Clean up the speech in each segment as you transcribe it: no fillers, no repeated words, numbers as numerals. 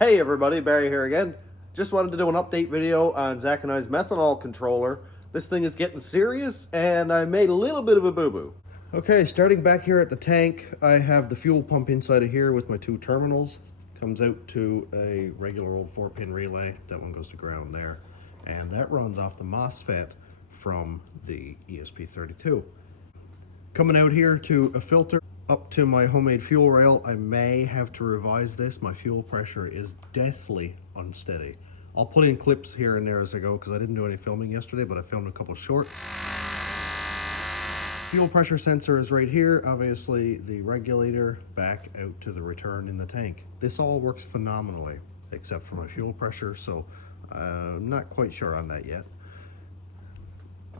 Hey everybody, Barry here again. Just wanted to do an update video on Zach and I's methanol controller. This thing is getting serious and I made a little bit of a boo-boo. Okay, starting back here at the tank, I have the fuel pump inside of here with my two terminals. Comes out to a regular old 4-pin relay. That one goes to ground there. And that runs off the MOSFET from the ESP32. Coming out here to a filter up to my homemade fuel rail. I may have to revise this. My fuel pressure is deathly unsteady. I'll put in clips here and there as I go because I didn't do any filming yesterday, but I filmed a couple short. Fuel pressure sensor is right here. Obviously the regulator back out to the return in the tank. This all works phenomenally except for my fuel pressure, so I'm not quite sure on that yet.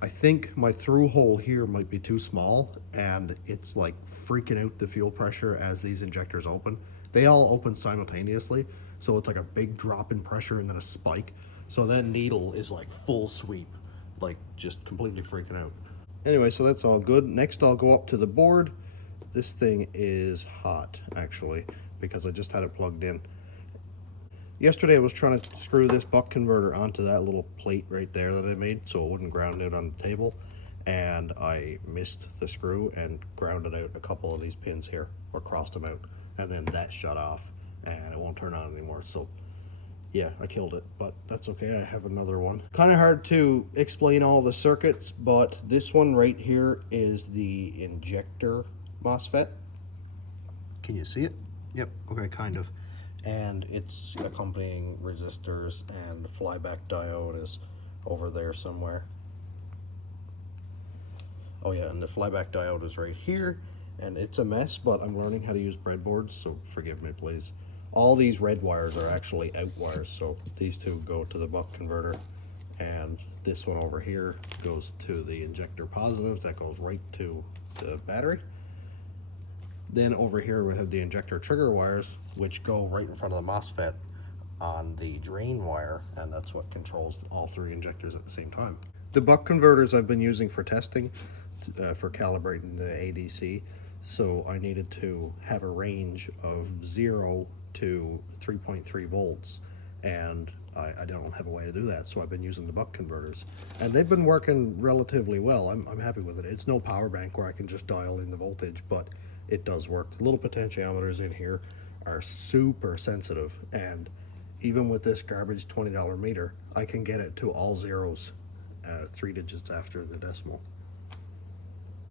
I think my through hole here might be too small and it's like freaking out the fuel pressure as these injectors open. They all open simultaneously, so it's like a big drop in pressure and then a spike. So that needle is like full sweep, like just completely freaking out. Anyway, so that's all good. Next I'll go up to the board. This thing is hot actually because I just had it plugged in. Yesterday I was trying to screw this buck converter onto that little plate right there that I made so it wouldn't ground out on the table, and I missed the screw and grounded out a couple of these pins here, or crossed them out, and then that shut off and it won't turn on anymore. So yeah, I killed it, but that's okay. I have another one. Kind of hard to explain all the circuits, but this one right here is the injector MOSFET. Can you see it? Yep, okay, kind of. And its accompanying resistors and the flyback diode is over there somewhere. Oh yeah, and the flyback diode is right here, and it's a mess, but I'm learning how to use breadboards, so forgive me please. All these red wires are actually out wires, so these two go to the buck converter, and this one over here goes to the injector positive, that goes right to the battery. Then over here we have the injector trigger wires, which go right in front of the MOSFET on the drain wire, and that's what controls all three injectors at the same time. The buck converters I've been using for testing, for calibrating the ADC, so I needed to have a range of 0 to 3.3 volts, and I don't have a way to do that, so I've been using the buck converters, and they've been working relatively well. I'm happy with it. It's no power bank where I can just dial in the voltage, but it does work. The little potentiometers in here are super sensitive, and even with this garbage $20 meter, I can get it to all zeros, 3 digits after the decimal.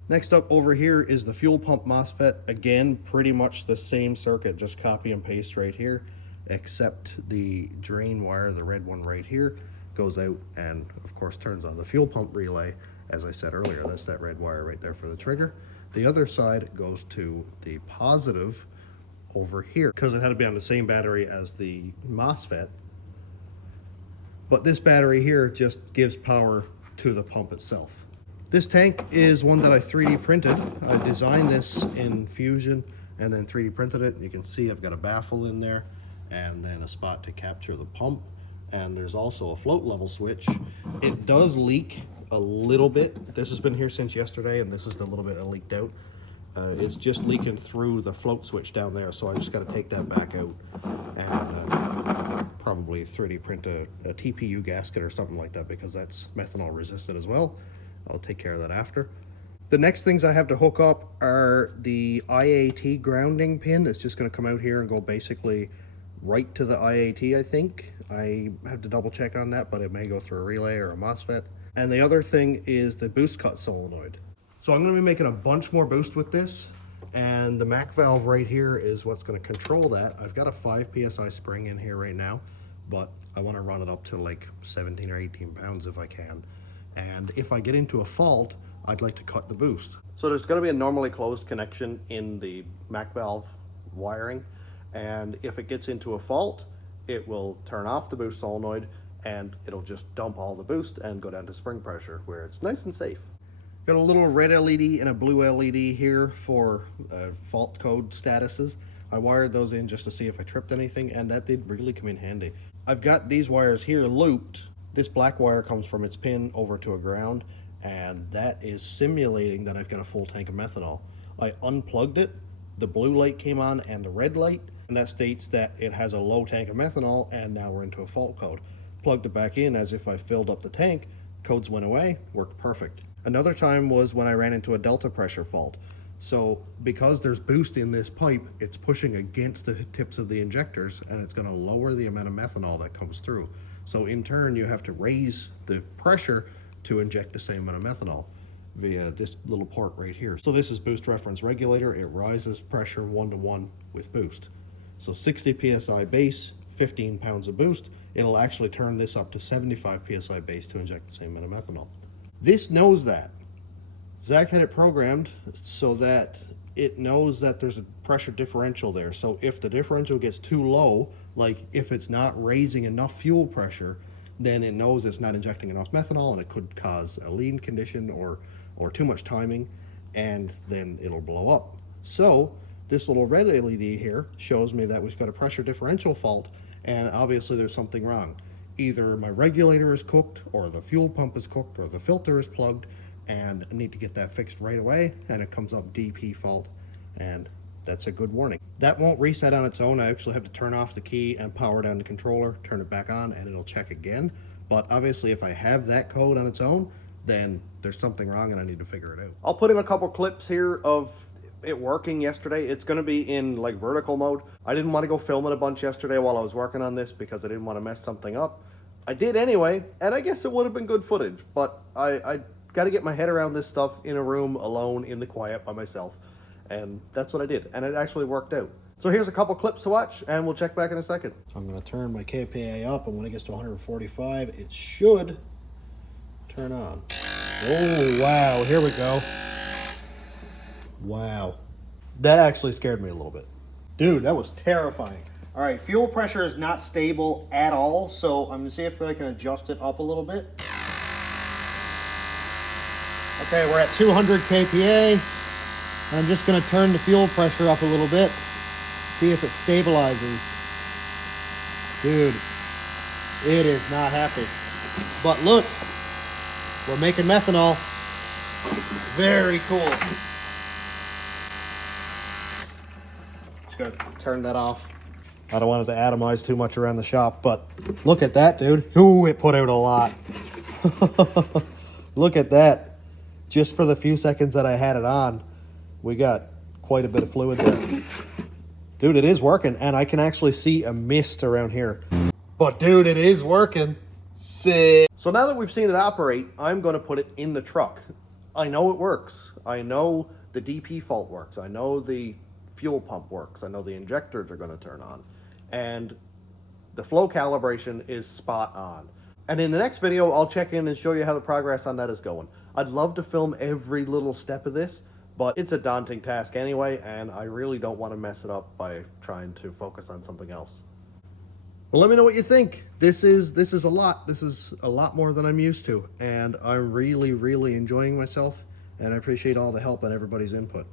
Next up over here is the fuel pump MOSFET. Again, pretty much the same circuit, just copy and paste right here, except the drain wire, the red one right here, goes out and of course turns on the fuel pump relay. As I said earlier, that's that red wire right there for the trigger. The other side goes to the positive over here because it had to be on the same battery as the MOSFET. But this battery here just gives power to the pump itself. This tank is one that I 3D printed. I designed this in Fusion and then 3D printed it. You can see I've got a baffle in there and then a spot to capture the pump. And there's also a float level switch. It does leak a little bit. This has been here since yesterday, and this is the little bit that leaked out. It's just leaking through the float switch down there, so I just got to take that back out and probably 3D print a TPU gasket or something like that, because that's methanol resistant as well. I'll take care of that after. The next things I have to hook up are the IAT grounding pin. It's just going to come out here and go basically right to the IAT, I think. I have to double check on that, but it may go through a relay or a MOSFET. And the other thing is the boost cut solenoid. So I'm going to be making a bunch more boost with this, and the MAC valve right here is what's going to control that. I've got a 5 psi spring in here right now, but I want to run it up to like 17 or 18 pounds if I can. And if I get into a fault, I'd like to cut the boost. So there's going to be a normally closed connection in the MAC valve wiring, and if it gets into a fault, it will turn off the boost solenoid and it'll just dump all the boost and go down to spring pressure where it's nice and safe. Got a little red LED and a blue LED here for fault code statuses. I wired those in just to see if I tripped anything, and that did really come in handy. I've got these wires here looped. This black wire comes from its pin over to a ground, and that is simulating that I've got a full tank of methanol. I unplugged it, the blue light came on and the red light, And that states that it has a low tank of methanol, and now we're into a fault code. Plugged it back in as if I filled up the tank, codes went away, worked perfect. Another time was when I ran into a delta pressure fault. So because there's boost in this pipe, it's pushing against the tips of the injectors, and it's going to lower the amount of methanol that comes through. So in turn, you have to raise the pressure to inject the same amount of methanol via this little port right here. So this is boost reference regulator. It rises pressure 1-to-1 with boost. So 60 psi base, 15 pounds of boost. It'll actually turn this up to 75 psi base to inject the same amount of methanol. This knows that. Zach had it programmed so that it knows that there's a pressure differential there. So if the differential gets too low, like if it's not raising enough fuel pressure, then it knows it's not injecting enough methanol, and it could cause a lean condition or too much timing, and then it'll blow up. So this little red LED here shows me that we've got a pressure differential fault, and obviously there's something wrong. Either my regulator is cooked, or the fuel pump is cooked, or the filter is plugged, and I need to get that fixed right away, and it comes up DP fault, and that's a good warning. That won't reset on its own. I actually have to turn off the key and power down the controller, turn it back on, and it'll check again. But obviously if I have that code on its own, then there's something wrong and I need to figure it out. I'll put in a couple clips here of it working yesterday. It's going to be in like vertical mode. I didn't want to go filming a bunch yesterday while I was working on this because I didn't want to mess something up. I did anyway, and I guess it would have been good footage, but I got to get my head around this stuff in a room alone in the quiet by myself, and that's what I did, and it actually worked out. So here's a couple clips to watch, and we'll check back in a second. I'm going to turn my KPA up, and when it gets to 145, it should turn on. Oh, wow, here we go. Wow. That actually scared me a little bit. Dude, that was terrifying. All right, fuel pressure is not stable at all, so I'm gonna see if I can adjust it up a little bit. Okay, we're at 200 kPa. I'm just gonna turn the fuel pressure up a little bit, see if it stabilizes. Dude, it is not happy. But look, we're making methanol. Very cool. Just gonna turn that off. I don't want it to atomize too much around the shop, but look at that, dude. Ooh, it put out a lot. Look at that. Just for the few seconds that I had it on, we got quite a bit of fluid there. Dude, it is working, and I can actually see a mist around here. But dude, it is working. Sick. So now that we've seen it operate, I'm going to put it in the truck. I know it works. I know the DP fault works. I know the fuel pump works. I know the injectors are going to turn on. And the flow calibration is spot on. And in the next video, I'll check in and show you how the progress on that is going. I'd love to film every little step of this, but it's a daunting task anyway, and I really don't want to mess it up by trying to focus on something else. Well, let me know what you think. This is a lot. This is a lot more than I'm used to, and I'm really, really enjoying myself, and I appreciate all the help and everybody's input.